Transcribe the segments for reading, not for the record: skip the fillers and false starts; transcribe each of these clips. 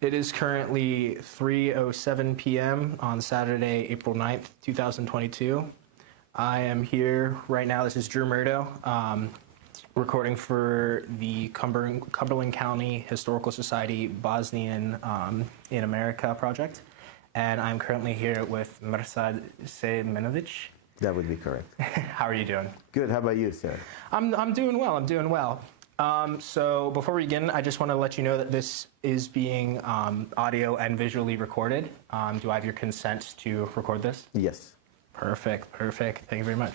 It is currently 3:07 p.m. on Saturday, April 9th, 2022. I am here right now. This is Drew Murdo, recording for the Cumberland County Historical Society Bosnian in America project. And I'm currently here with Mersad Sejmenovic. That would be correct. How are you doing? Good. How about you, sir? I'm doing well. I'm doing well. So before we begin, I just want to let you know that this is being audio and visually recorded. Do I have your consent to record this? Yes. Perfect. Thank you very much.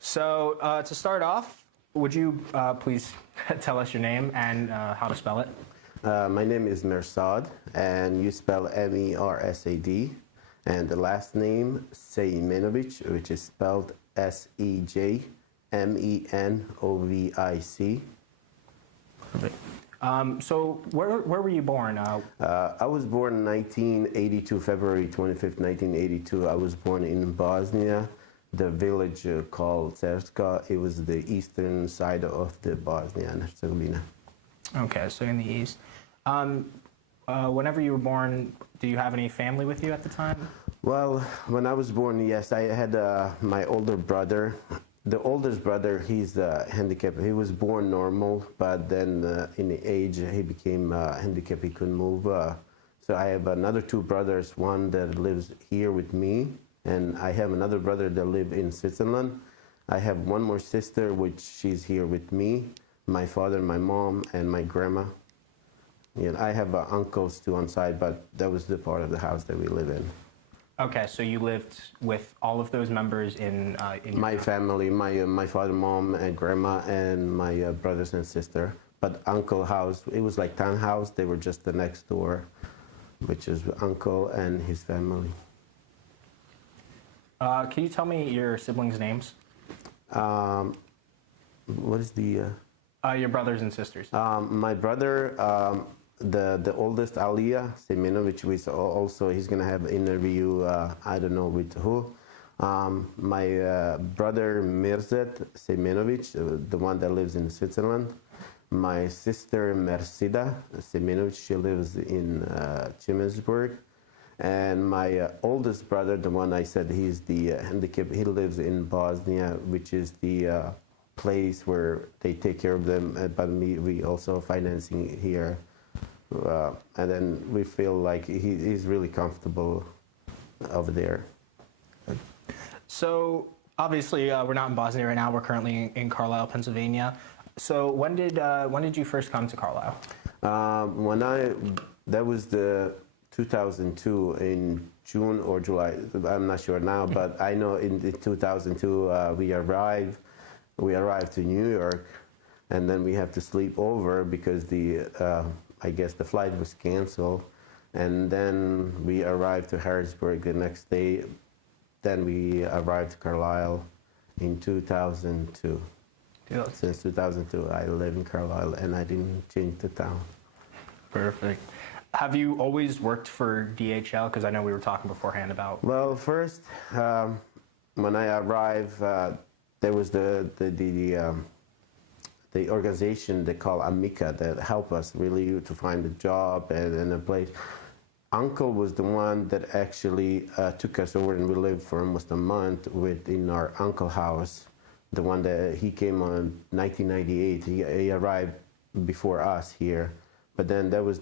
So to start off, would you please tell us your name and how to spell it? My name is Mersad, and you spell M-E-R-S-A-D, and the last name Sejmenovic, which is spelled S-E-J-M-E-N-O-V-I-C. Perfect. So where were you born? I was born in 1982, February 25th, 1982. I was born in Bosnia, the village called Cerska. It was the eastern side of the Bosnia and Herzegovina. Okay, so in the east. Whenever you were born, do you have any family with you at the time? Well, when I was born, yes, I had my older brother. The oldest brother, he's handicapped. He was born normal, but then in the age he became handicapped. He couldn't move. So I have another two brothers, one that lives here with me, and I have another brother that lives in Switzerland. I have one more sister, which she's here with me, my father, my mom, and my grandma. And I have uncles too on side, but that was the part of the house that we live in. Okay, so you lived with all of those members in my family, my father, mom, and grandma, and my brothers and sister. But uncle house, it was like townhouse. They were just the next door, which is uncle and his family. Can you tell me your siblings' names? What is the? Your brothers and sisters. My brother. The oldest, Alija Sejmenovic, which also he's gonna have an interview. I don't know with who. My brother Mersad Sejmenovic, the one that lives in Switzerland. My sister Mersad Sejmenovic, she lives in Chiemensburg. And my oldest brother, the one I said he's the handicapped, he lives in Bosnia, which is the place where they take care of them. But we also financing here. And then we feel like he's really comfortable over there. So obviously we're not in Bosnia right now. We're currently in Carlisle, Pennsylvania. So when did you first come to Carlisle? That was the 2002 in June or July. I'm not sure now, but I know in the 2002 we arrived to New York, and then we have to sleep over because I guess the flight was canceled, and then we arrived to Harrisburg the next day. Then we arrived to Carlisle in 2002. Yeah. Since 2002, I live in Carlisle, and I didn't change the town. Perfect. Have you always worked for DHL? Because I know we were talking beforehand about. Well, first, when I arrived, there was the organization they call Amica that helped us really to find a job and a place. Uncle was the one that actually took us over, and we lived for almost a month in our uncle house. The one that he came on 1998. He arrived before us here, but then that was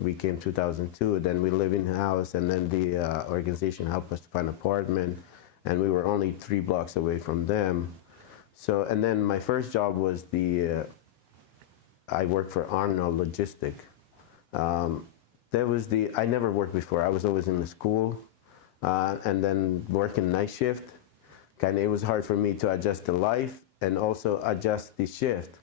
we came 2002. Then we live in the house, and then the organization helped us to find an apartment, and we were only 3 blocks away from them. So, and then my first job was I worked for Arnold Logistic. I never worked before. I was always in the school, and then working night shift. It was hard for me to adjust to life and also adjust the shift.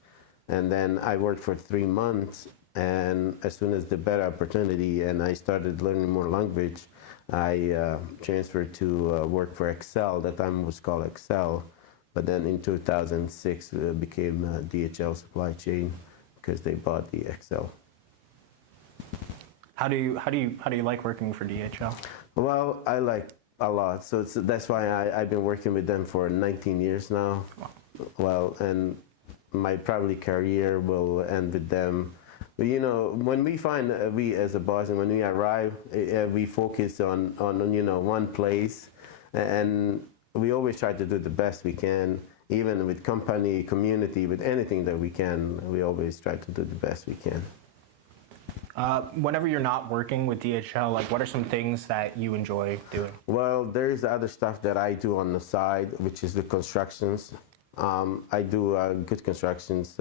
And then I worked for 3 months, and as soon as the better opportunity and I started learning more language, I transferred to work for Excel. That time it was called Excel. But then in 2006, it became DHL supply chain because they bought the Excel. How do you like working for DHL? Well, I like a lot. So that's why I've been working with them for 19 years now. Wow. Well, and my probably career will end with them. you know, when we find, we as a Bosnian, when we arrive, we focus on, you know, one place, and we always try to do the best we can, even with company, community, with anything that we can, we always try to do the best we can. Whenever you're not working with DHL, like what are some things that you enjoy doing? Well, there's other stuff that I do on the side, which is the constructions. I do good constructions.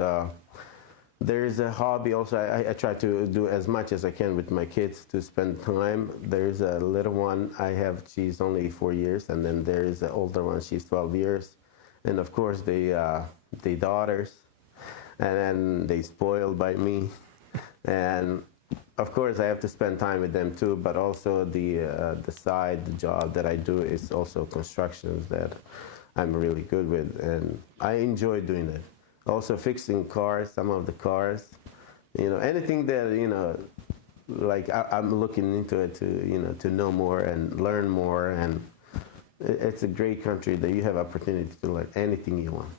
There's a hobby also. I try to do as much as I can with my kids to spend time. There's a little one I have, she's only 4 years, and then there's an older one, she's 12 years. And of course, the daughters, and then they spoiled by me. And of course, I have to spend time with them too, but also the job that I do is also constructions that I'm really good with, and I enjoy doing it. Also fixing cars, some of the cars, you know, anything that, you know, like I'm looking into it to, you know, to know more and learn more, and it's a great country that you have opportunity to learn anything you want.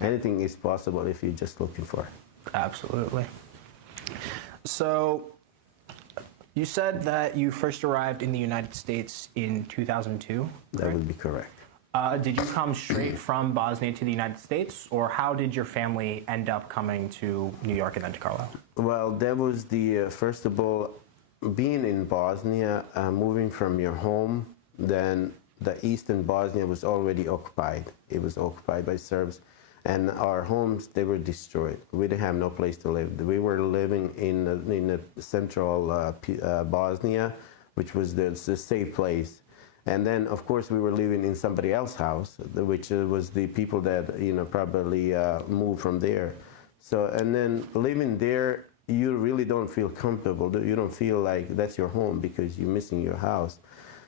Anything is possible if you're just looking for it. Absolutely. So, you said that you first arrived in the United States in 2002? That would be correct. Did you come straight from Bosnia to the United States, or how did your family end up coming to New York and then to Carlisle? Well, that was the, first of all, being in Bosnia, moving from your home, then the eastern Bosnia was already occupied. It was occupied by Serbs, and our homes, they were destroyed. We didn't have no place to live. We were living in the central Bosnia, which was the safe place. And then, of course, we were living in somebody else's house, which was the people that, you know, probably moved from there. So, and then living there, you really don't feel comfortable. You don't feel like that's your home because you're missing your house.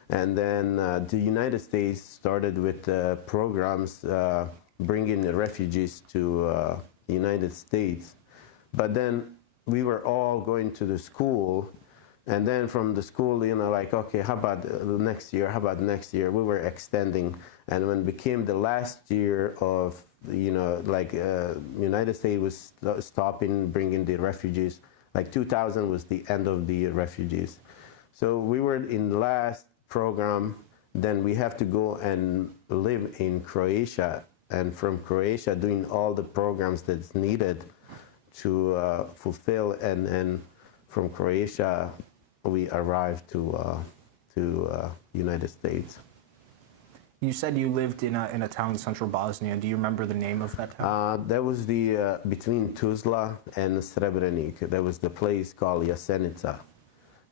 And then the United States started with programs bringing the refugees to the United States. But then we were all going to the school. And then from the school, you know, like, okay, how about next year? How about next year? We were extending. And when it became the last year of, you know, like United States was stopping bringing the refugees, like 2000 was the end of the refugees. So we were in the last program. Then we have to go and live in Croatia. And from Croatia, doing all the programs that's needed to fulfill. And from Croatia, we arrived to United States. You said you lived in a town in central Bosnia. Do you remember the name of that town? That was the between Tuzla and Srebrenica. There was the place called Jasenica,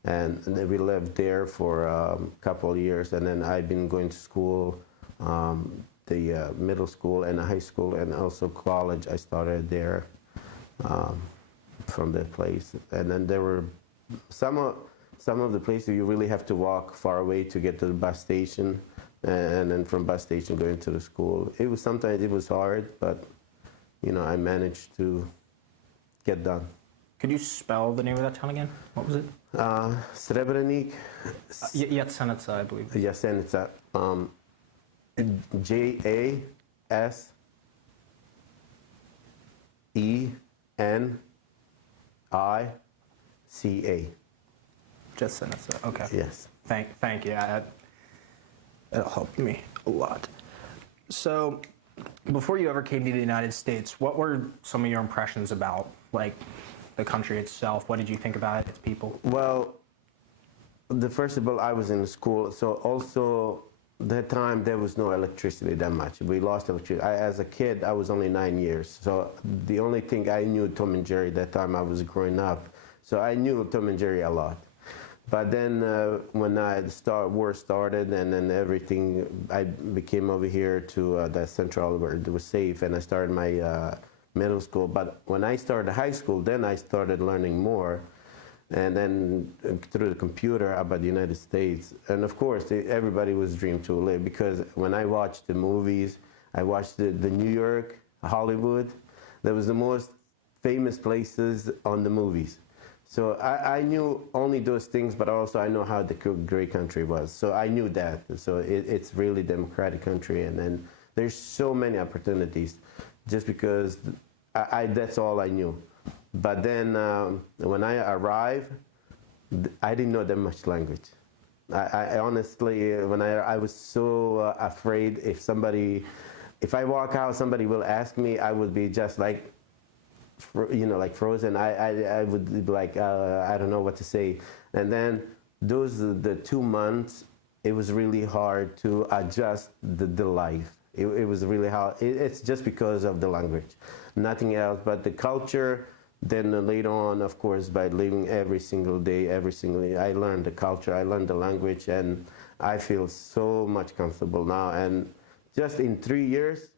and then we lived there for a couple of years. And then I've been going to school, the middle school and high school, and also college. I started there from that place. And then there were some of the places you really have to walk far away to get to the bus station, and then from bus station going to the school. Sometimes it was hard, but you know, I managed to get done. Could you spell the name of that town again? What was it? Srebrenica. Jasenica, I believe. Jasenica. Jasenica. Jasenica. Okay. Yes. Thank you. It'll help me a lot. So, before you ever came to the United States, what were some of your impressions about, like, the country itself? What did you think about it, its people? Well, first of all, I was in school, so also that time there was no electricity that much. We lost electricity. As a kid, I was only 9 years, so the only thing I knew Tom and Jerry that time I was growing up. So I knew Tom and Jerry a lot. But then when war started, and then everything, I became over here to the central where it was safe, and I started my middle school. But when I started high school, then I started learning more, and then through the computer about the United States. And of course, everybody was dream to live, because when I watched the movies, I watched the New York, Hollywood. That was the most famous places on the movies. So I knew only those things, but also I know how the great country was. So I knew that. So it's really democratic country, and then there's so many opportunities, just because that's all I knew. But then when I arrived, I didn't know that much language. I honestly, when I was so afraid if I walk out, somebody will ask me, I would be just like, like frozen. I would be like, I don't know what to say. And then the 2 months, it was really hard to adjust the life. It was really hard. It's just because of the language, nothing else. But the culture, then later on, of course, by living every single day, I learned the culture, I learned the language, and I feel so much comfortable now. And just in 3 years,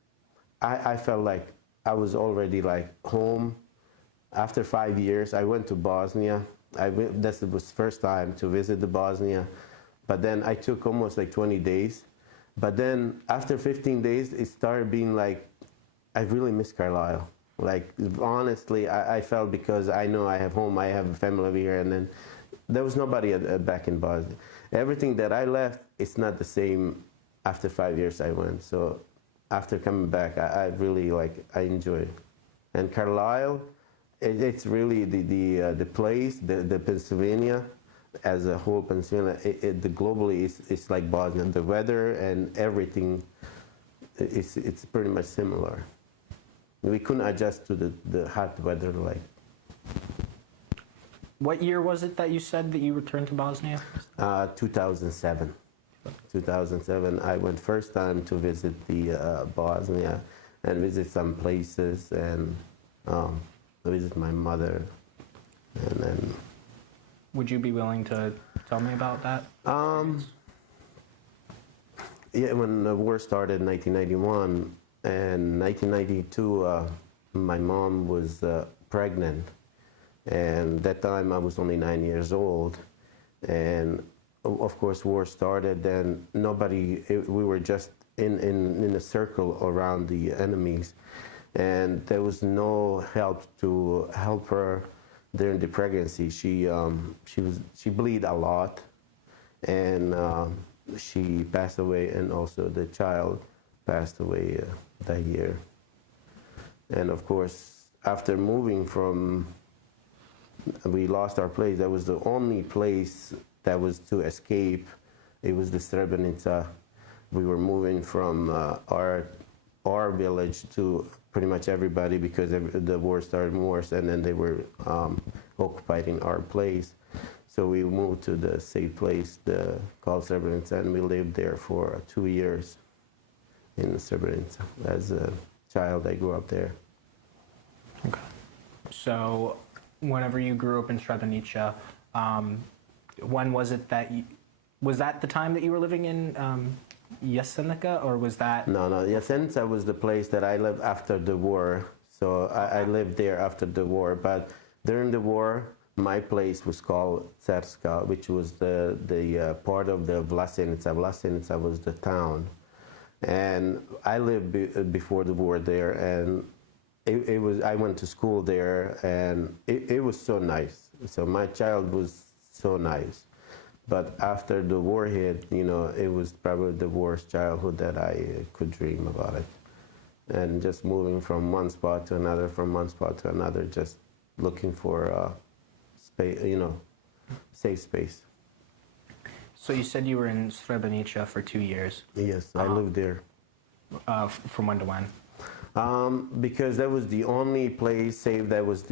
I felt like I was already like home. After 5 years, I went to Bosnia. That was the first time to visit the Bosnia. But then I took almost like 20 days. But then after 15 days, it started being like, I really miss Carlisle. Like, honestly, I felt, because I know I have home, I have a family over here, and then there was nobody back in Bosnia. Everything that I left, it's not the same after 5 years I went. So after coming back, I really I enjoy it. And Carlisle, it's really the place, the Pennsylvania, as a whole Pennsylvania, the globally it's like Bosnia. The weather and everything, it's pretty much similar. We couldn't adjust to the hot weather. What year was it that you said that you returned to Bosnia? 2007. 2007, I went first time to visit the Bosnia and visit some places and visit my mother, and then. Would you be willing to tell me about that? Yeah, when the war started in 1991, and 1992, my mom was pregnant, and that time I was only 9 years old, and of course war started, and we were just in a circle around the enemies, and there was no help to help her during the pregnancy. She bleed a lot, and she passed away, and also the child passed away that year. And of course, after moving we lost our place. That was the only place that was to escape. It was the Srebrenica. We were moving from our village to pretty much everybody, because the war started worse, and then they were occupying our place. So we moved to the safe place called Srebrenica, and we lived there for 2 years in Srebrenica. As a child, I grew up there. Okay. So whenever you grew up in Srebrenica, when was it that was that the time that you were living in Cerska, or was that? No, Cerska was the place that I lived after the war. So I lived there after the war. But during the war, my place was called Cerska, which was the part of the Vlasenica. Vlasenica was the town. And I lived before the war there, and I went to school there, and it was so nice. So my child was so nice. But after the war hit, it was probably the worst childhood that I could dream about it. And just moving from one spot to another, just looking for space, safe space. So you said you were in Srebrenica for 2 years. Yes, I lived there. From when to when? Because that was the only place saved that was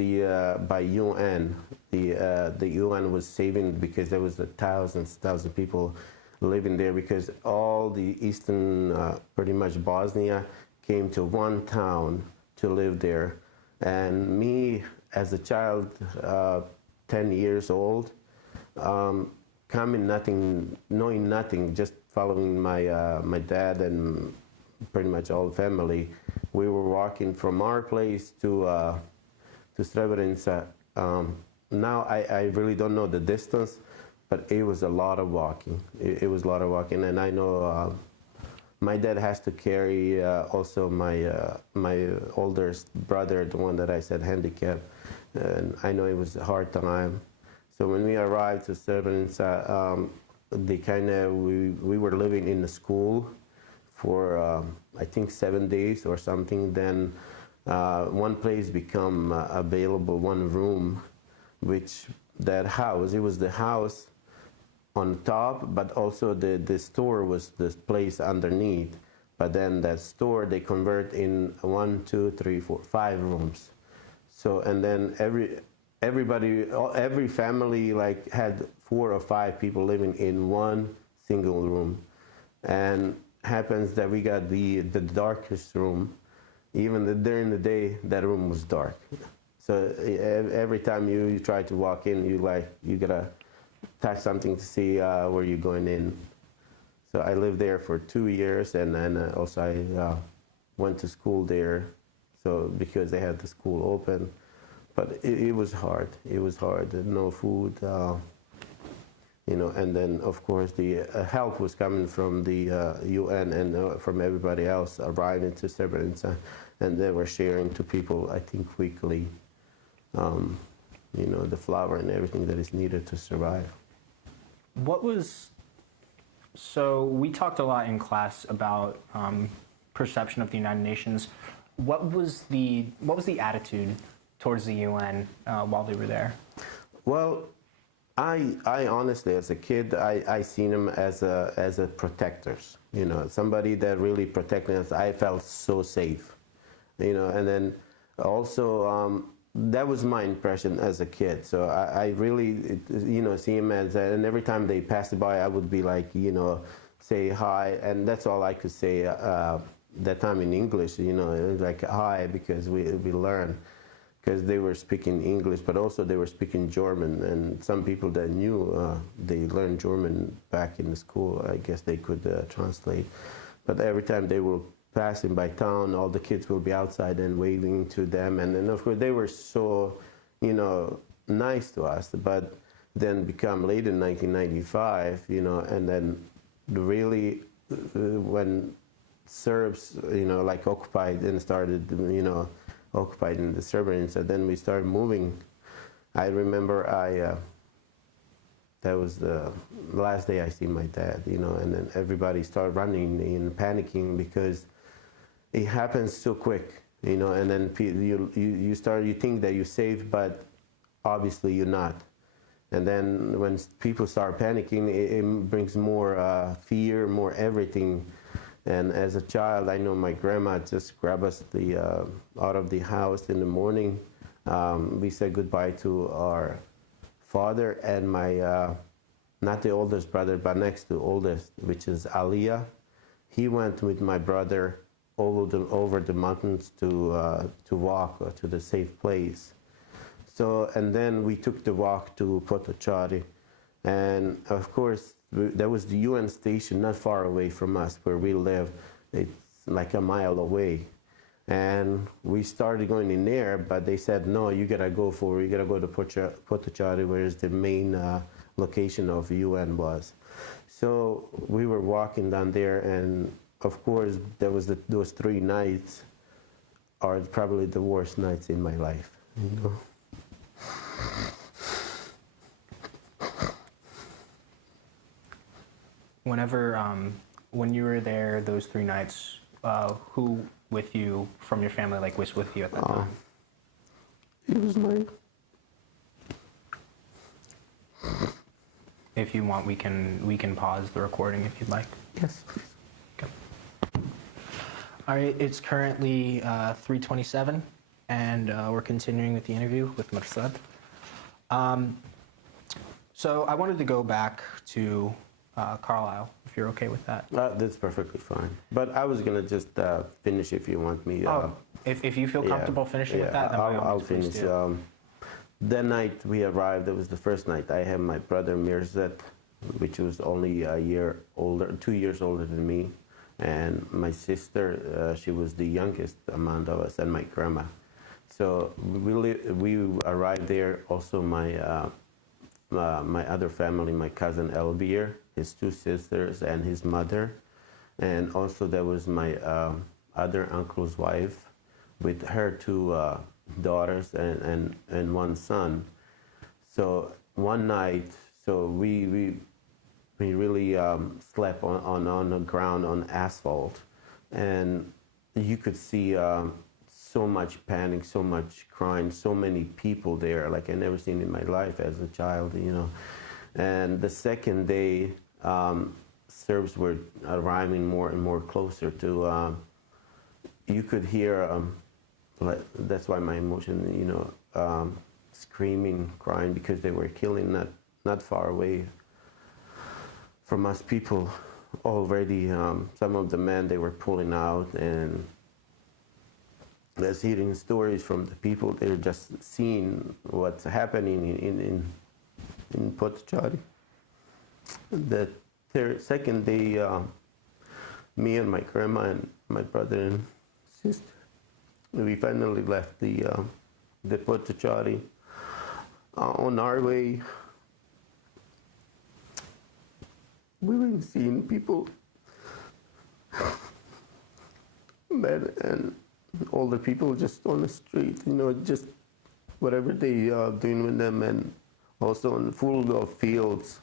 by UN. The UN was saving, because there was thousands of people living there, because all the eastern, pretty much Bosnia, came to one town to live there. And me, as a child, 10 years old, knowing nothing, just following my dad and pretty much all the family, we were walking from our place to Srebrenica. Now I really don't know the distance, but it was a lot of walking. It was a lot of walking, and I know my dad has to carry also my oldest brother, the one that I said handicapped, and I know it was a hard time. So when we arrived to Srebrenica, we were living in the school for I think 7 days or something. Then one place become available, one room, which that house, it was the house on top, but also the store was this place underneath. But then that store they convert in 1, 2, 3, 4, 5 rooms. So and then every family like had 4 or 5 people living in one single room, and happens that we got the darkest room. Even during the day, that room was dark. So every time you try to walk in, you gotta touch something to see where you're going in. So I lived there for 2 years, and also I went to school there. So because they had the school open, but it was hard. It was hard. No food, you know. And then of course the help was coming from the UN and from everybody else arriving to Srebrenica, and they were sharing to people, I think, weekly. You know, the flour and everything that is needed to survive. So we talked a lot in class about perception of the United Nations. What was the attitude towards the UN while they were there? Well, I honestly, as a kid, I seen them as a protectors. You know, somebody that really protected us. I felt so safe. You know, and then also that was my impression as a kid. So I really, you know, see him as, and every time they passed by, I would be like, you know, say hi, and that's all I could say that time in English. You know, it was like hi, because we learned, because they were speaking English, but also they were speaking German, and some people that knew, they learned German back in the school. I guess they could translate, but every time they were passing by town, all the kids will be outside and waving to them, and then of course they were so, you know, nice to us. But then become late in 1995, you know, and then really when Serbs, you know, like occupied and started, you know, occupying the Srebrenica, then we started moving. I remember that was the last day I see my dad, you know, and then everybody started running and panicking because it happens so quick, you know, and then you think that you're safe, but obviously you're not. And then when people start panicking, it brings more fear, more everything. And as a child, I know my grandma just grabbed us out of the house in the morning. We said goodbye to our father and my, not the oldest brother, but next to oldest, which is Aliyah. He went with my brother over the mountains to walk to the safe place. So, and then we took the walk to Potočari, and of course there was the UN station not far away from us where we live. It's like a mile away, and we started going in there, but they said no, you gotta go to Potočari, where the main location of UN was. So we were walking down there, and of course, there was those 3 nights are probably the worst nights in my life. You know? When you were there, those 3 nights, who with you from your family, like, was with you at that time? It was my. If you want, we can pause the recording if you'd like. Yes. Okay. All right, it's currently 3:27, and we're continuing with the interview with Mersad. So I wanted to go back to Carlisle, if you're okay with that. That's perfectly fine. But I was gonna just finish if you want me. If you feel comfortable finishing with that, then by all I'll means, please finish. do. That night we arrived. It was the first night. I had my brother Mersad, which was only a year older, 2 years older than me, and my sister. She was the youngest among us, and my grandma. So we arrived there. Also, my other family, my cousin Elvir, his 2 sisters, and his mother, and also there was my other uncle's wife, with her 2 daughters and 1 son. So one night, so we really slept on the ground on asphalt, and you could see so much panic, so much crying, so many people there, like I never seen in my life as a child, you know. And the second day, Serbs were arriving more and more closer to, you could hear, like, that's why my emotion, you know, screaming, crying, because they were killing not far away from us people already. Some of the men, they were pulling out, and just hearing stories from the people, they're just seeing what's happening in Potočari. The second day, me and my grandma and my brother and sister, we finally left the Potočari. On our way, we were seeing people, men and older people, just on the street, you know, just whatever they doing with them, and also in full of fields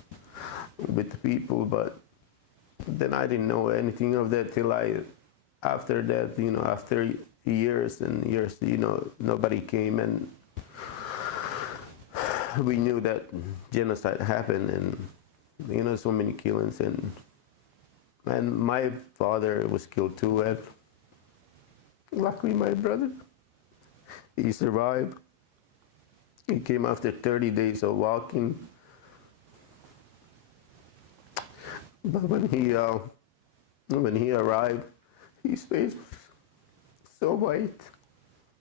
with the people. But then I didn't know anything of that till after that, you know, after years and years, you know, nobody came, and we knew that genocide happened, and, you know, so many killings, and my father was killed too, and luckily my brother, he survived. He came after 30 days of walking, but when he arrived, his face was so white,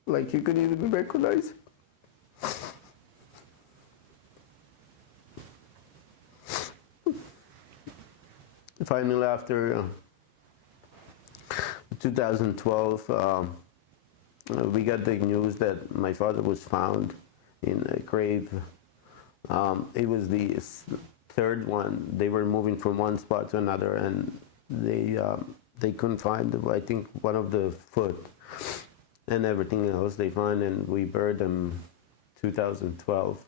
like you couldn't even recognize it. Finally, after 2012, we got the news that my father was found in a grave. It was the third one. They were moving from one spot to another, and they couldn't find, I think, one of the foot, and everything else they found, and we buried them 2012.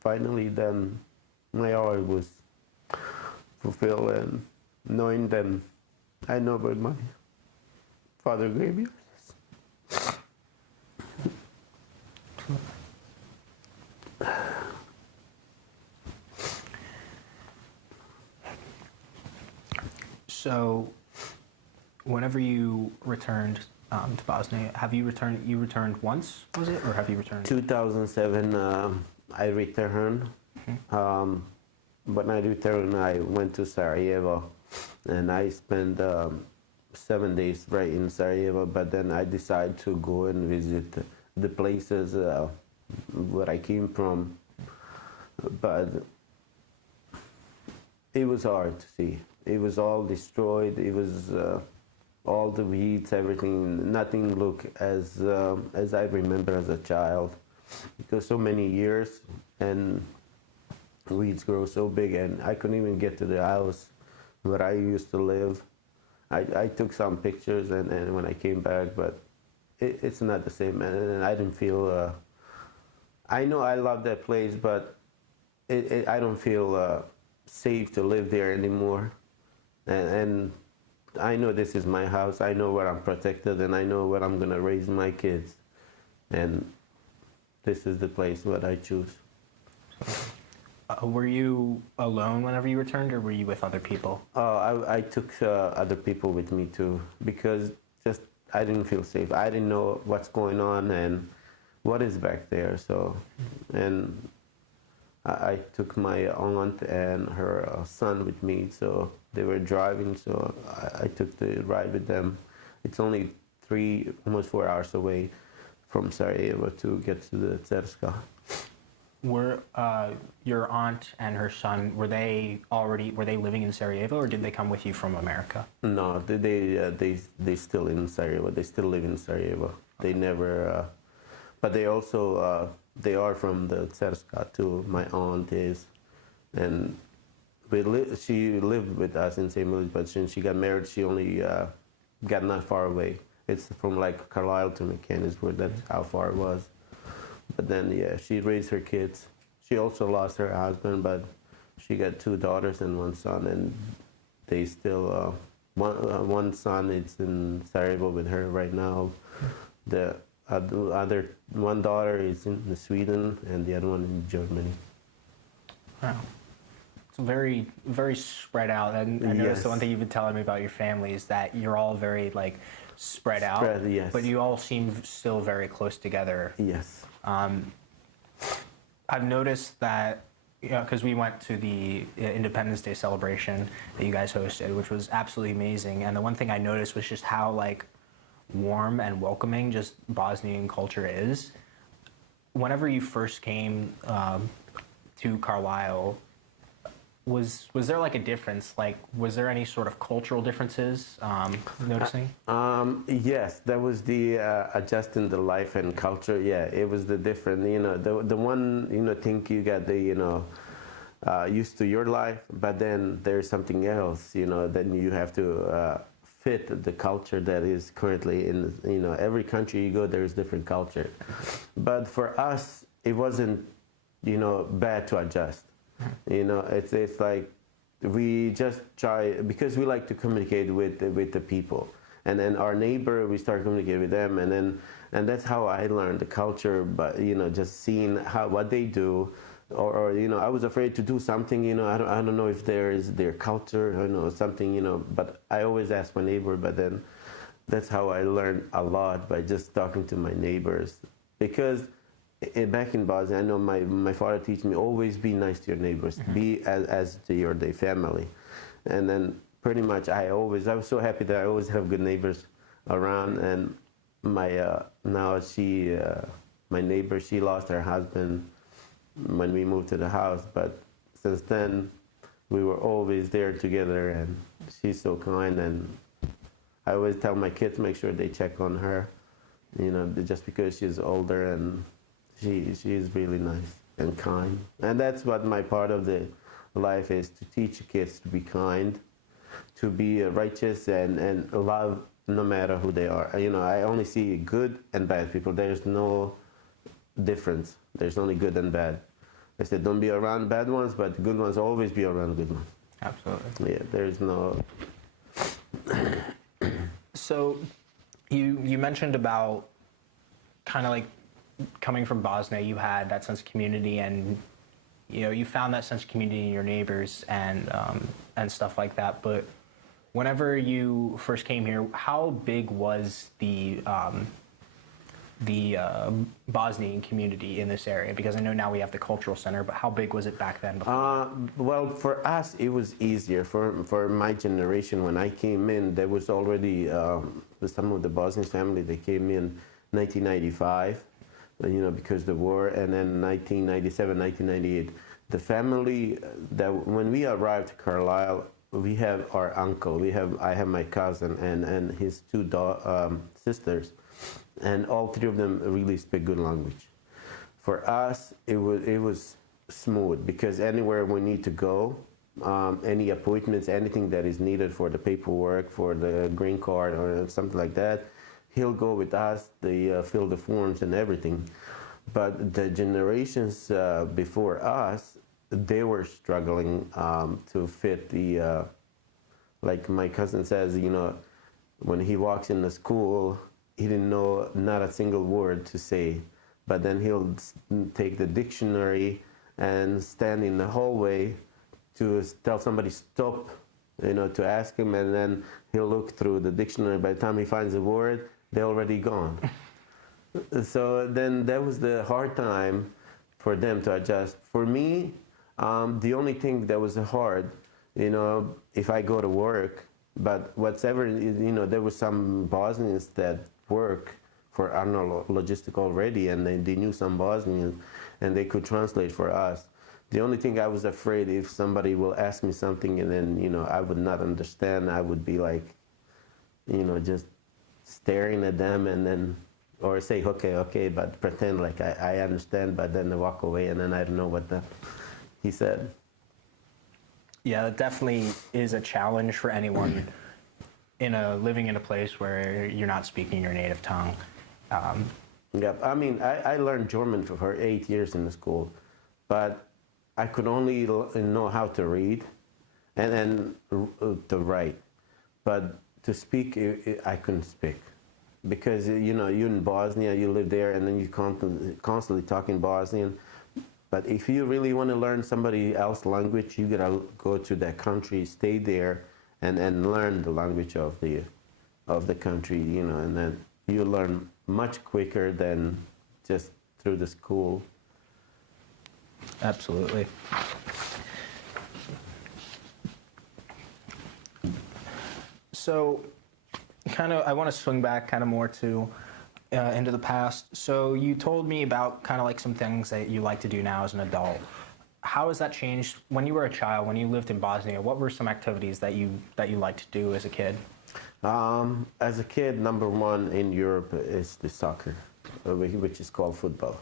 Finally, then my heart was fulfilled, and knowing them, I know about my father gave me. So, whenever you returned to Bosnia, have you returned? You returned once, was it, or have you returned? 2007, I returned. When I returned, I went to Sarajevo, and I spent 7 days right in Sarajevo. But then I decided to go and visit the places where I came from. But it was hard to see. It was all destroyed. It was all the weeds, everything. Nothing looked as I remember as a child, because so many years, and weeds grow so big, and I couldn't even get to the house where I used to live. I took some pictures, and when I came back, but it's not the same, and I didn't feel. I know I love that place, but I don't feel safe to live there anymore. And I know this is my house. I know where I'm protected, and I know where I'm gonna raise my kids. And this is the place what I choose. Were you alone whenever you returned, or were you with other people? I took other people with me too, because just I didn't feel safe. I didn't know what's going on and what is back there. So, and I took my aunt and her son with me. So they were driving. So I took the ride with them. It's only almost 4 hours away from Sarajevo to get to the Cerska. Were your aunt and her son, were they living in Sarajevo, or did they come with you from America? No, they still in Sarajevo. They still live in Sarajevo. They never, but they also they are from the Cerska too. My aunt is, and she lived with us in Sejmenovic, but since she got married, she only got not far away. It's from like Carlisle to Mechanicsburg. That's how far it was. But then, yeah, she raised her kids. She also lost her husband, but she got 2 daughters and 1 son, and they still, one son is in Sarajevo with her right now. The one daughter is in Sweden and the other one in Germany. Wow. It's very, very spread out. And I noticed the Yes. one thing you've been telling me about your family is that you're all very like spread out, Yes. but you all seem still very close together. Yes. I've noticed that, because we went to the Independence Day celebration that you guys hosted, which was absolutely amazing. And the one thing I noticed was just how like warm and welcoming just Bosnian culture is. Whenever you first came to Carlisle, was there like a difference? Like, was there any sort of cultural differences noticing? Yes, that was the adjusting the life and culture. Yeah, it was the different. The one thing you got the used to your life, but then there's something else. Then you have to fit the culture that is currently in. Every country you go, there's different culture. But for us, it wasn't bad to adjust. It's like we just try because we like to communicate with the people, and then our neighbor, we start communicating with them, and that's how I learned the culture. But just seeing what they do, or I was afraid to do something. I don't know if there is their culture, something. But I always ask my neighbor. But then that's how I learned a lot by just talking to my neighbors, because back in Bosnia, I know my father teach me always be nice to your neighbors, be as to your family, and then pretty much I was so happy that I always have good neighbors around. And my neighbor, she lost her husband when we moved to the house, but since then we were always there together, and she's so kind. And I always tell my kids make sure they check on her, just because she's older, and she is really nice and kind. And that's what my part of the life is, to teach kids to be kind, to be righteous, and love no matter who they are. I only see good and bad people. There's no difference. There's only good and bad. I said don't be around bad ones, but good ones always be around good ones. Absolutely. Yeah, there's no... So you mentioned about kind of like coming from Bosnia, you had that sense of community, and you found that sense of community in your neighbors and stuff like that. But whenever you first came here, how big was the Bosnian community in this area? Because I know now we have the cultural center, but how big was it back then? Well, for us, it was easier. For my generation, when I came in, there was already some of the Bosnian family. They came in 1995. Because the war, and then 1997, 1998. The family that when we arrived to Carlisle, we have our uncle, I have my cousin and his two sisters, and all three of them really speak good language. For us, it was smooth, because anywhere we need to go, any appointments, anything that is needed for the paperwork, for the green card or something like that, he'll go with us, they fill the forms and everything. But the generations before us, they were struggling to fit the, like my cousin says, when he walks in the school, he didn't know not a single word to say. But then he'll take the dictionary and stand in the hallway to tell somebody stop, to ask him, and then he'll look through the dictionary. By the time he finds a word, they're already gone. So then that was the hard time for them to adjust. For me, the only thing that was hard, if I go to work, but whatever, there were some Bosnians that work for Arnold Logistic already, and they knew some Bosnians, and they could translate for us. The only thing I was afraid, if somebody will ask me something and then, I would not understand, I would be like, just staring at them, and then, or say, okay, but pretend like I understand, but then walk away, and then I don't know what he said. Yeah, that definitely is a challenge for anyone living in a place where you're not speaking your native tongue. Yeah, I mean, I learned German for 8 years in the school, but I could only know how to read and to write, but to speak, I couldn't speak. because you're in Bosnia, you live there, and then you constantly talking Bosnian. But if you really want to learn somebody else's language, you gotta go to that country, stay there, and learn the language of the country, and then you learn much quicker than just through the school. Absolutely. So, I want to swing back more to into the past. So you told me about like some things that you like to do now as an adult. How has that changed when you were a child, when you lived in Bosnia? What were some activities that you liked to do as a kid? As a kid, number one in Europe is the soccer, which is called football.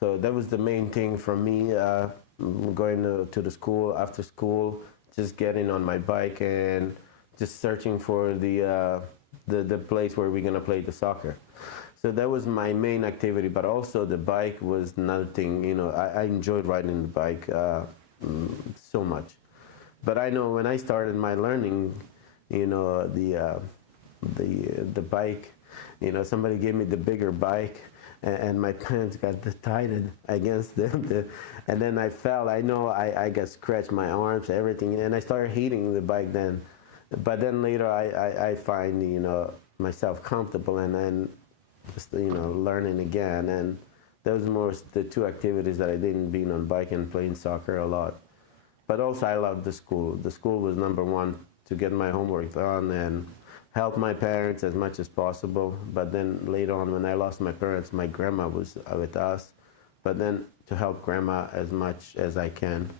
So that was the main thing for me, going to the school, after school, just getting on my bike and just searching for the place where we're going to play the soccer. So that was my main activity, but also the bike was another thing. I enjoyed riding the bike so much. But I know when I started my learning, the bike, somebody gave me the bigger bike, and my pants got tightened against them, and then I fell. I know I got scratched my arms, everything, and I started hating the bike then. But then later I find myself comfortable and then just learning again, and those were more the two activities that I did, being on bike and playing soccer a lot. But also I loved the school. The school was number one, to get my homework done and help my parents as much as possible. But then later on, when I lost my parents, my grandma was with us. But then to help grandma as much as I can.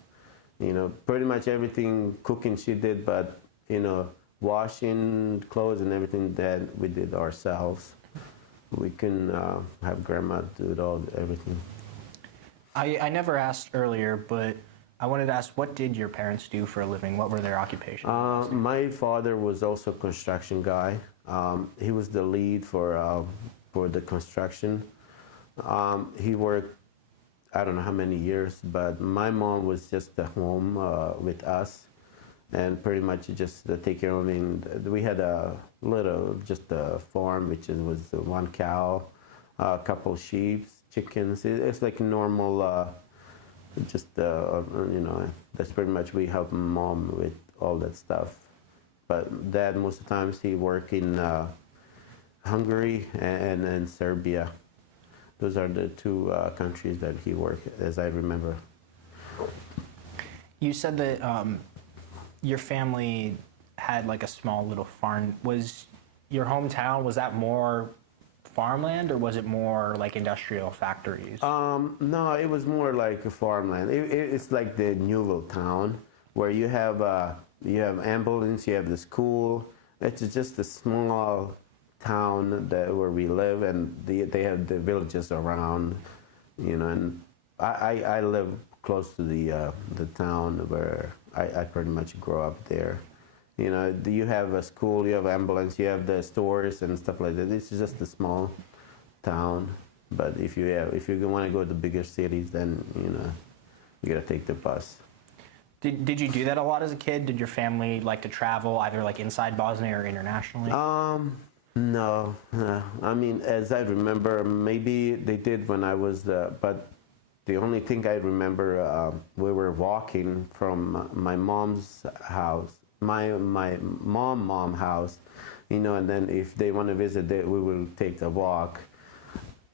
Pretty much everything, cooking she did, but washing clothes and everything that we did ourselves. We can have grandma do everything. I never asked earlier, but I wanted to ask, what did your parents do for a living? What were their occupations? My father was also a construction guy. He was the lead for the construction. He worked, I don't know how many years, but my mom was just at home with us, and pretty much just take care of me. We had just a farm, which was one cow, a couple sheep, chickens. It's like normal. That's pretty much, we help mom with all that stuff. But dad, most of the times, he worked in Hungary and Serbia. Those are the two countries that he worked, as I remember. You said that your family had like a small little farm. Was your hometown, was that more farmland, or was it more like industrial factories? No, it was more like a farmland. It's like the Newell town, where you have ambulance, you have the school. It's just a small town where we live, and they have the villages around, and I live close to the town where I pretty much grew up there. You have a school, you have ambulance, you have the stores and stuff like that. It's just a small town. But if you want to go to bigger cities, then you gotta take the bus. Did you do that a lot as a kid? Did your family like to travel, either like inside Bosnia or internationally? No. I mean, as I remember, maybe they did when I was but the only thing I remember, we were walking from my mom's house, my mom house, and then if they want to visit, we will take a walk.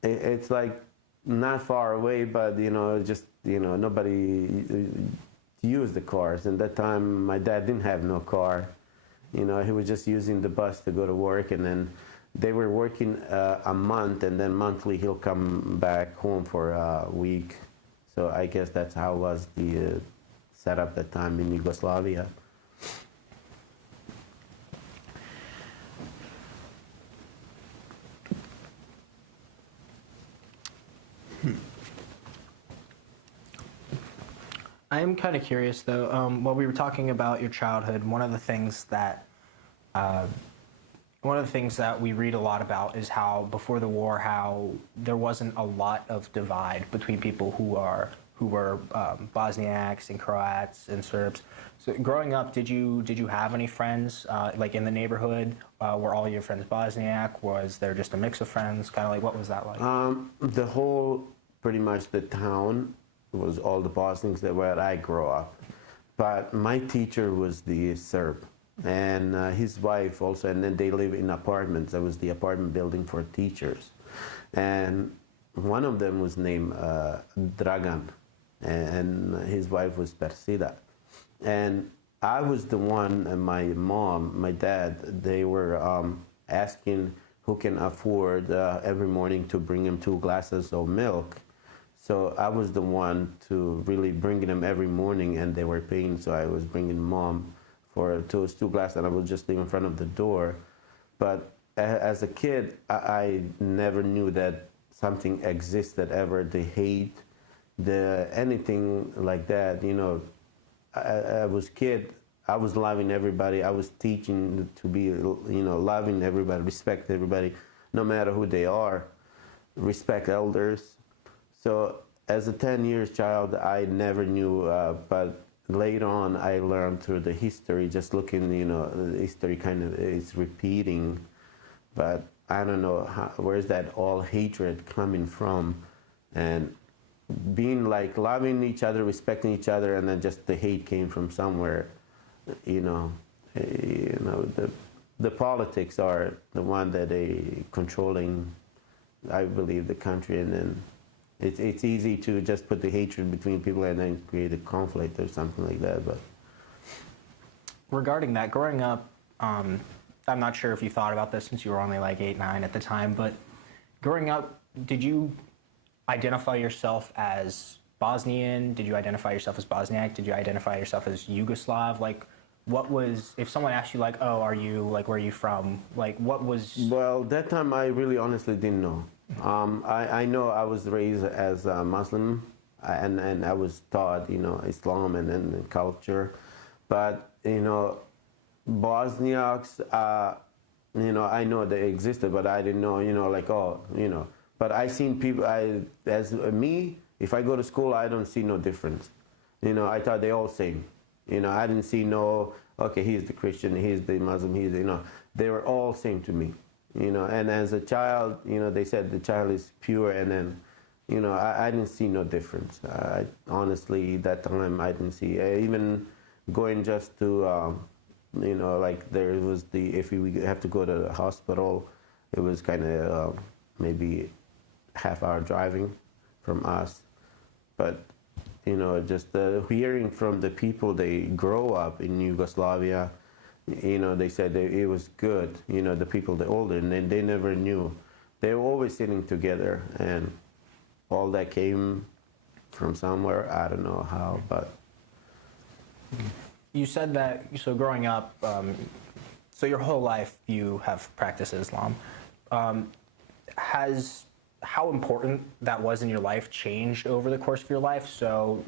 It's like not far away, but just nobody used the cars. And that time, my dad didn't have no car. He was just using the bus to go to work, and then they were working a month, and then monthly he'll come back home for a week. So I guess that's how it was the setup at that time in Yugoslavia. I am kind of curious, though. While we were talking about your childhood, one of the things that we read a lot about is how before the war, how there wasn't a lot of divide between people who are who were Bosniaks and Croats and Serbs. So growing up, did you have any friends like in the neighborhood? Were all your friends Bosniak? Was there just a mix of friends? Kind of like, what was that like? The whole, pretty much the town was all the Bosnians that where I grew up. But my teacher was the Serb, and his wife also, and then they live in apartments. That was the apartment building for teachers. And one of them was named Dragan, and his wife was Persida. And I was the one, and my mom, my dad, they were asking who can afford every morning to bring him 2 glasses of milk. So I was the one to really bring them every morning, and they were paying, so I was bringing mom for two glasses, and I would just leave in front of the door. But as a kid, I never knew that something existed ever, the hate, anything like that, you know. I was kid, I was loving everybody, I was teaching to be, you know, loving everybody, respect everybody, no matter who they are, respect elders. So as a 10 years child, I never knew, but later on I learned through the history, just looking, you know, the history kind of is repeating, but I don't know, where's that all hatred coming from, and being like loving each other, respecting each other, and then just the hate came from somewhere, you know. The politics are the one that they controlling, I believe, the country, and then it's easy to just put the hatred between people and then create a conflict or something like that. But Regarding that, growing up, I'm not sure if you thought about this since you were only like 8, 9 at the time, but growing up, did you identify yourself as Bosnian? Did you identify yourself as Bosniak? Did you identify yourself as Yugoslav? Like, what was, if someone asked you like, oh, are you, like, where are you from? Like, what was... Well, that time I really honestly didn't know. I know I was raised as a Muslim, and I was taught, you know, Islam and culture. But, you know, Bosniaks, you know, I know they existed, but I didn't know, you know, like, oh, you know. But I seen people, as me, if I go to school, I don't see no difference. You know, I thought they all same. You know, I didn't see no, okay, he's the Christian, he's the Muslim, he's, you know, they were all same to me. You know, and as a child, you know, they said the child is pure, and then, you know, I didn't see no difference. Honestly, that time I didn't see, even going just to, you know, like there was if we have to go to the hospital, it was kind of maybe half-hour driving from us. But, you know, just hearing from the people, they grow up in Yugoslavia, you know, they said it was good, you know, the people, the older, and they never knew. They were always sitting together, and all that came from somewhere, I don't know how, but... You said that, so growing up, so your whole life you have practiced Islam. Has how important that was in your life changed over the course of your life? So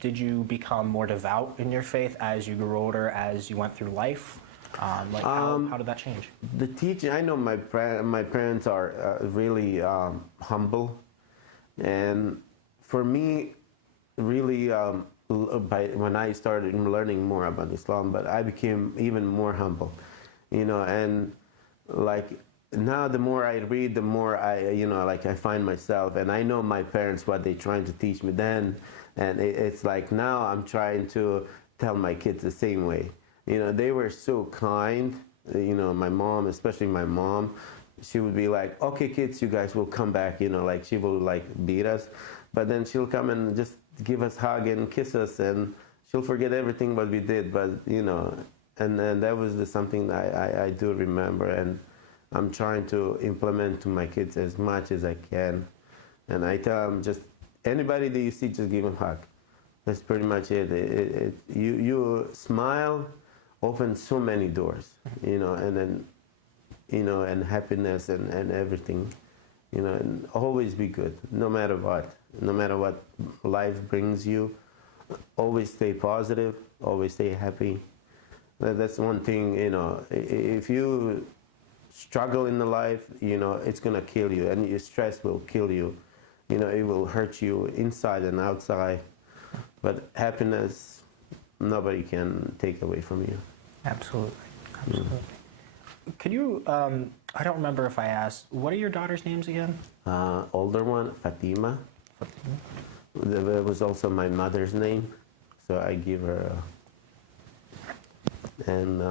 did you become more devout in your faith as you grew older, as you went through life? Like how did that change? The teaching, I know my parents are really humble, and for me, really, when I started learning more about Islam, but I became even more humble, you know, and like now the more I read, the more I, you know, like I find myself, and I know my parents, what they're trying to teach me then, and it's like now I'm trying to tell my kids the same way. You know, they were so kind, you know, my mom, especially my mom, she would be like, okay, kids, you guys will come back, you know, like she will like beat us, but then she'll come and just give us a hug and kiss us, and she'll forget everything what we did, but, you know, and that was something that I do remember, and I'm trying to implement to my kids as much as I can. And I tell them, just anybody that you see, just give them a hug. That's pretty much it. You smile, opens so many doors, you know, and then, you know, and happiness and everything, you know, and always be good, no matter what life brings you. Always stay positive, always stay happy. That's one thing, you know, if you struggle in the life, you know, it's gonna kill you, and your stress will kill you. it will hurt you inside and outside. But happiness, nobody can take away from you. Absolutely. Absolutely. Could you, I don't remember if I asked, what are your daughters' names again? Older one, Fatima. That was also my mother's name, so I give her. And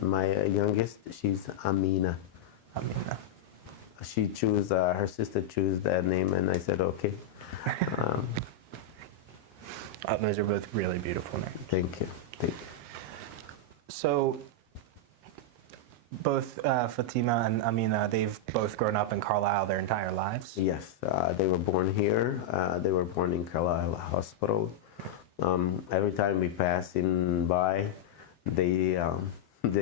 my youngest, she's Amina. Amina. She chose, her sister chose that name, and I said, okay. Those are both really beautiful names. Thank you. Thank you. So, both Fatima and Amina, they've both grown up in Carlisle their entire lives? Yes, they were born here. They were born in Carlisle Hospital. Every time we pass in by, they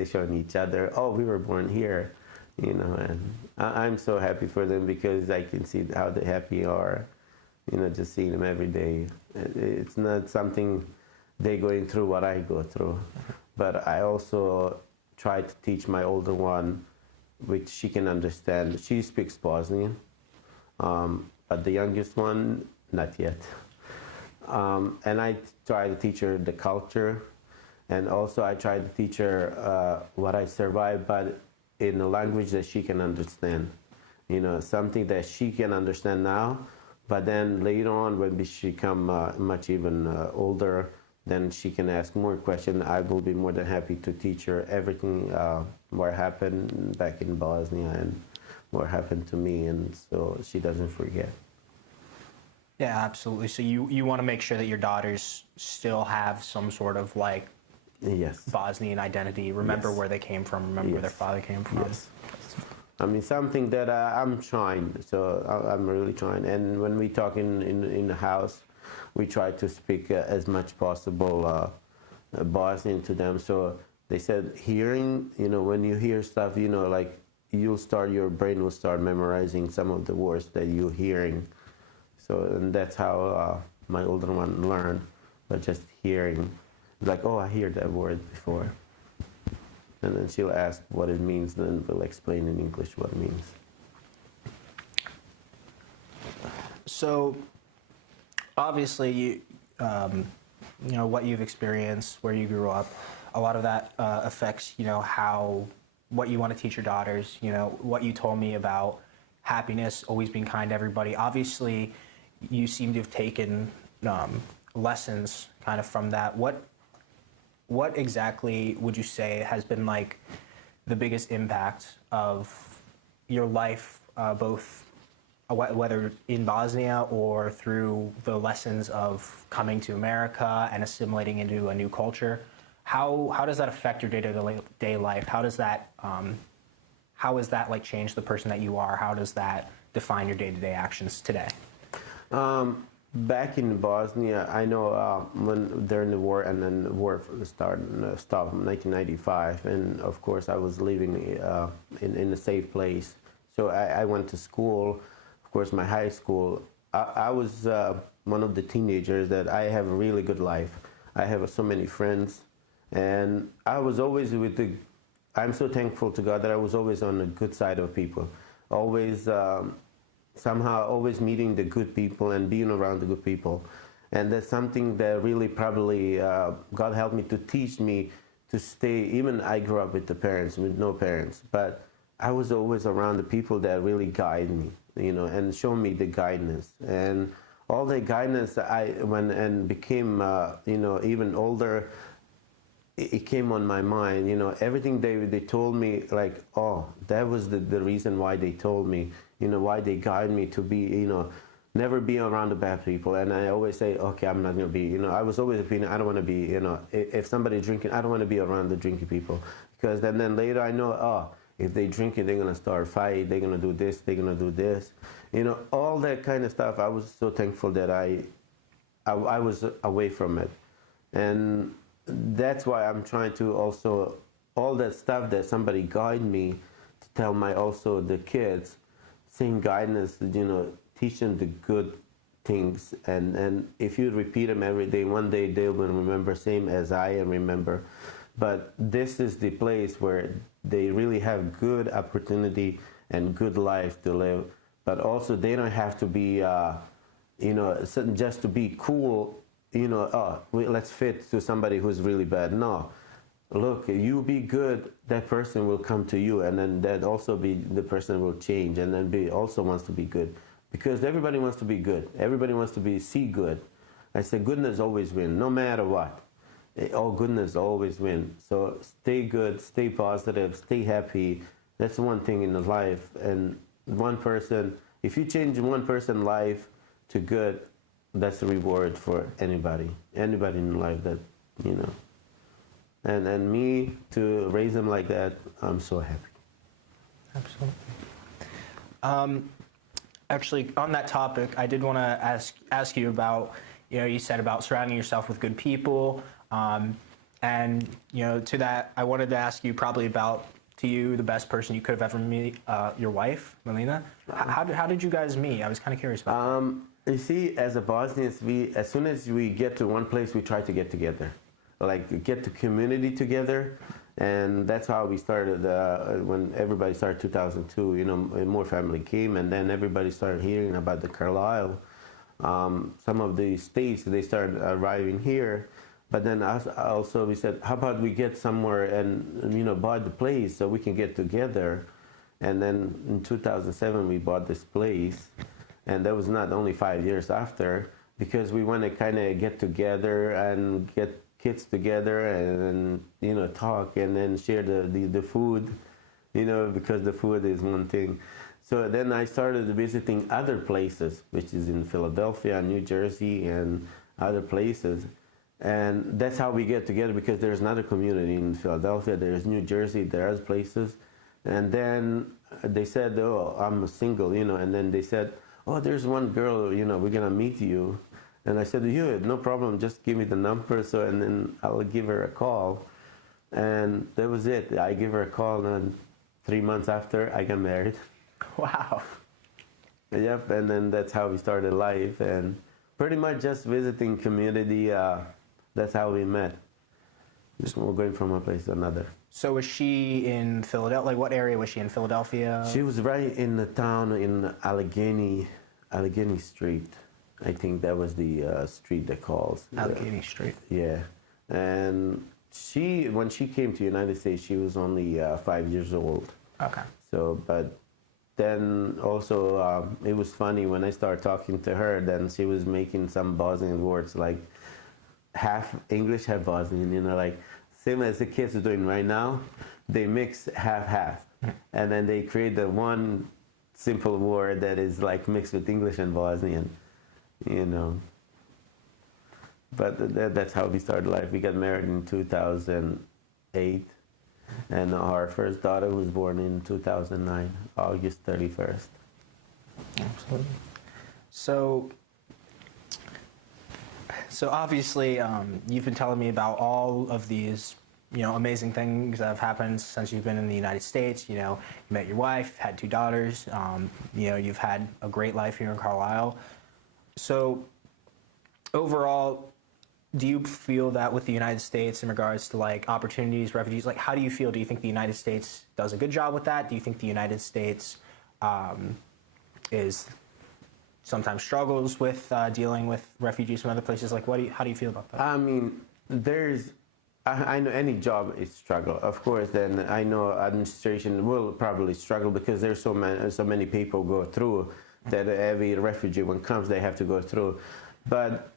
showing each other, oh, we were born here, and I'm so happy for them because I can see how they happy are, just seeing them every day. It's not something they're going through what I go through, but I also try to teach my older one, which she can understand. She speaks Bosnian, but the youngest one, not yet. And I try to teach her the culture, and also I try to teach her what I survived, but in a language that she can understand. Something that she can understand now, but then later on when she become much even older, then she can ask more questions. I will be more than happy to teach her everything what happened back in Bosnia and what happened to me, and so she doesn't forget. Yeah, absolutely. So you want to make sure that your daughters still have some sort of Yes. Bosnian identity, remember Yes. where they came from, remember where their Yes. father came from. Yes. I mean, something that I'm trying, so I'm really trying. And when we talk in the house, we try to speak as much possible Bosnian to them. So they said hearing, when you hear stuff, your brain will start memorizing some of the words that you're hearing. So, and that's how my older one learned, but just hearing. Like, oh, I hear that word before. And then she'll ask what it means, then we'll explain in English what it means. So, obviously, what you've experienced, where you grew up, a lot of that affects, what you want to teach your daughters, what you told me about happiness, always being kind to everybody. Obviously, you seem to have taken lessons kind of from that. What exactly would you say has been the biggest impact of your life, both whether in Bosnia or through the lessons of coming to America and assimilating into a new culture? How does that affect your day-to-day life? How has that change the person that you are? How does that define your day-to-day actions today? Back in Bosnia, I know when during the war, and then the war stopped in 1995, and of course I was living in a safe place. So I went to school, of course my high school. I was one of the teenagers that I have a really good life. I have so many friends, and I was always I'm so thankful to God that I was always on the good side of people. Always somehow always meeting the good people and being around the good people. And that's something that really probably God helped me to teach me to stay. Even I grew up with no parents, but I was always around the people that really guide me, and show me the guidance. And all the guidance when became, even older, it came on my mind, everything they told me, oh, that was the reason why they told me, why they guide me to be, never be around the bad people. And I always say, okay, I'm not going to be, I was always opinion, I don't want to be, if somebody's drinking, I don't want to be around the drinking people. Because then later I know, oh, if they drinking, they're going to start a fight, they're going to do this, they're going to do this. All that kind of stuff. I was so thankful that I was away from it. And that's why I'm trying to also, all that stuff that somebody guide me to tell also the kids, same guidance, teach them the good things. And if you repeat them every day, one day they will remember, same as I remember. But this is the place where they really have good opportunity and good life to live. But also they don't have to be just to be cool, let's fit to somebody who's really bad. No, look, you be good, that person will come to you, and then that also be the person will change, and then also wants to be good, because everybody wants to be good. Everybody wants to see good. I say goodness always win, no matter what. All goodness always win. So stay good, stay positive, stay happy. That's one thing in life. And one person, if you change one person's life to good, that's a reward for anybody in life that, And me, to raise them like that, I'm so happy. Absolutely. Actually, on that topic, I did want to ask you about, you said about surrounding yourself with good people. And, to that, I wanted to ask you probably about, to you, the best person you could have ever met, your wife, Melina. How did you guys meet? I was kind of curious about that. You see, as a Bosnians, as soon as we get to one place, we try to get together. Like, get the community together. And that's how we started, when everybody started 2002, more family came, and then everybody started hearing about the Carlisle. Some of the states, they started arriving here. But then also we said, how about we get somewhere and, buy the place so we can get together. And then in 2007, we bought this place. And that was not only 5 years after, because we want to kind of get together and get kids together and talk and then share the food, because the food is one thing. So then I started visiting other places, which is in Philadelphia, New Jersey, and other places. And that's how we get together, because there's another community in Philadelphia, there's New Jersey, there's places. And then they said, oh, I'm single, and then they said, oh, there's one girl, we're going to meet you. And I said, yeah, no problem, just give me the number, and then I'll give her a call. And that was it. I give her a call, and 3 months after, I got married. Wow. Yep, and then that's how we started life. And pretty much just visiting community, that's how we met. Just going from one place to another. So was she in Philadelphia? Like, what area was she in? Philadelphia? She was right in the town in Allegheny Street. I think that was the street that calls. Allegheny Street. Yeah. And when she came to the United States, she was only 5 years old. Okay. So, but then also, it was funny when I started talking to her, then she was making some Bosnian words, like half English, half Bosnian, like same as the kids are doing right now. They mix half. And then they create the one simple word that is like mixed with English and Bosnian, But that's how we started life. We got married in 2008. And our first daughter was born in 2009, August 31st. Absolutely. So obviously, you've been telling me about all of these, amazing things that have happened since you've been in the United States. You met your wife, had 2 daughters. You've had a great life here in Carlisle. So overall, do you feel that with the United States in regards to like opportunities, refugees, like how do you feel? Do you think the United States does a good job with that? Do you think the United States is sometimes struggles with dealing with refugees from other places? Like how do you feel about that? I mean, I know any job is struggle, of course. Then I know administration will probably struggle because there's so many people go through that every refugee when comes they have to go through. But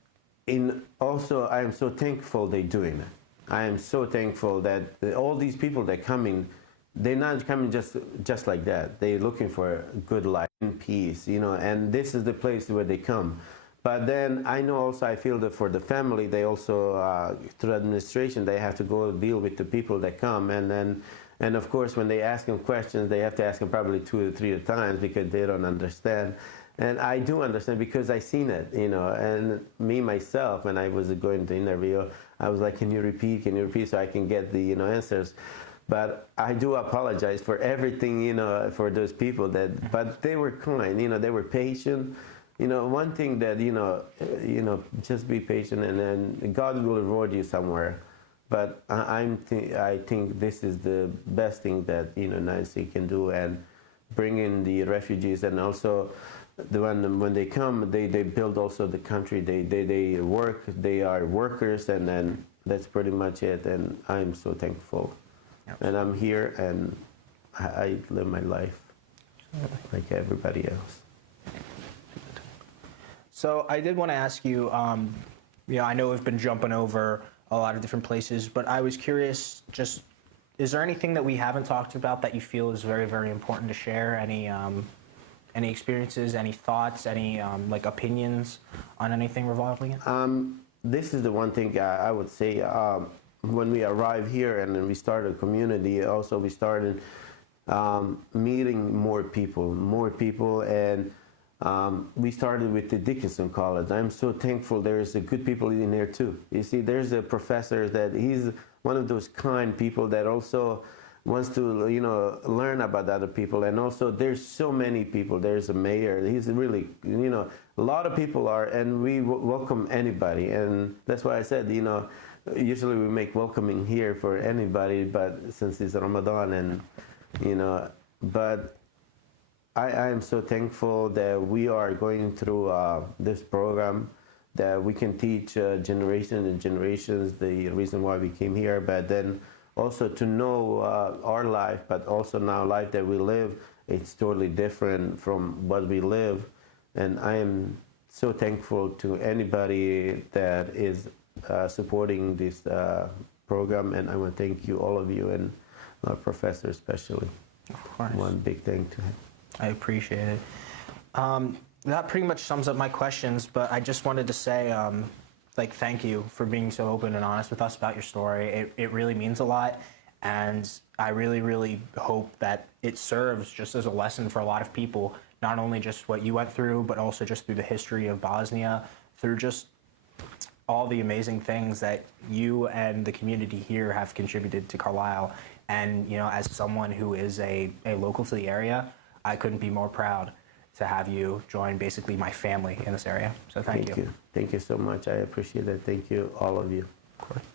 also, I am so thankful they're doing it. I am so thankful that all these people that come in, they're not coming just like that. They're looking for a good life and peace, and this is the place where they come. But then I know also, I feel that for the family, they also, through administration, they have to go deal with the people that come. And of course, when they ask them questions, they have to ask them probably 2 or 3 times because they don't understand. And I do understand because I seen it, and me, myself, when I was going to interview, I was like, can you repeat so I can get the, answers. But I do apologize for everything, for those people but they were kind, they were patient. One thing that, just be patient and then God will reward you somewhere. But I think this is the best thing that, United States can do, and bring in the refugees and also when they come, they build also the country. They work. They are workers, and then that's pretty much it. And I'm so thankful. Absolutely. And I'm here, and I live my life like everybody else. So I did want to ask you, I know we've been jumping over a lot of different places, but I was curious, just, is there anything that we haven't talked about that you feel is very, very important to share? Any experiences, any thoughts, any like opinions on anything revolving it? This is the one thing I would say. When we arrived here and then we started a community, also we started meeting more people, and we started with the Dickinson College. I'm so thankful there's good people in there too. You see, there's a professor that he's one of those kind people that also wants to, learn about other people. And also there's so many people. There's a mayor. He's really, a lot of people are, and we welcome anybody. And that's why I said, usually we make welcoming here for anybody, but since it's Ramadan and, but I am so thankful that we are going through this program, that we can teach generations and generations the reason why we came here, but then also to know our life, but also now life that we live, it's totally different from what we live. And I am so thankful to anybody that is supporting this program, and I want to thank you, all of you, and our professor especially. Of course. One big thing to him. I appreciate it. That pretty much sums up my questions, but I just wanted to say, thank you for being so open and honest with us about your story. It really means a lot, and I really, really hope that it serves just as a lesson for a lot of people, not only just what you went through, but also just through the history of Bosnia, through just all the amazing things that you and the community here have contributed to Carlisle. And, as someone who is a local to the area, I couldn't be more proud to have you join basically my family in this area. So thank you. Thank you so much. I appreciate it. Thank you, all of you. Of course.